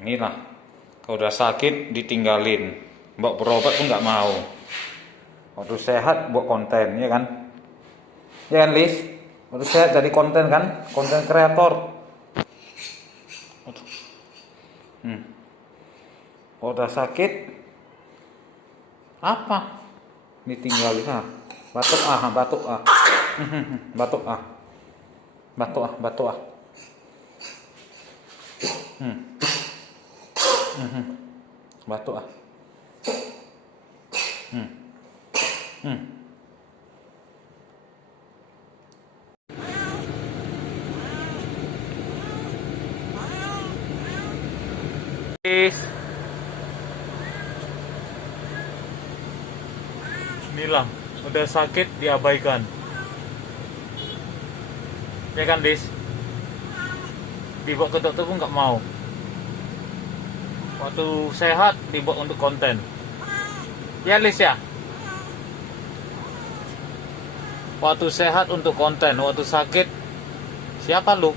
Inilah, kalau udah sakit ditinggalin, bawa berobat pun nggak mau. Waktu sehat buat konten, ya kan? Ya kan, Lis? Waktu sehat jadi konten kan, konten kreator. Kalau udah sakit, apa? Ditinggalin batuk batuk batuk batuk batuk batuk Inilah, udah sakit diabaikan. Ya kan, Dis? Dibawa ke dokter pun nggak mau. Waktu sehat dibawa untuk konten. Ya, Lis ya? Waktu sehat untuk konten, waktu sakit siapa lu?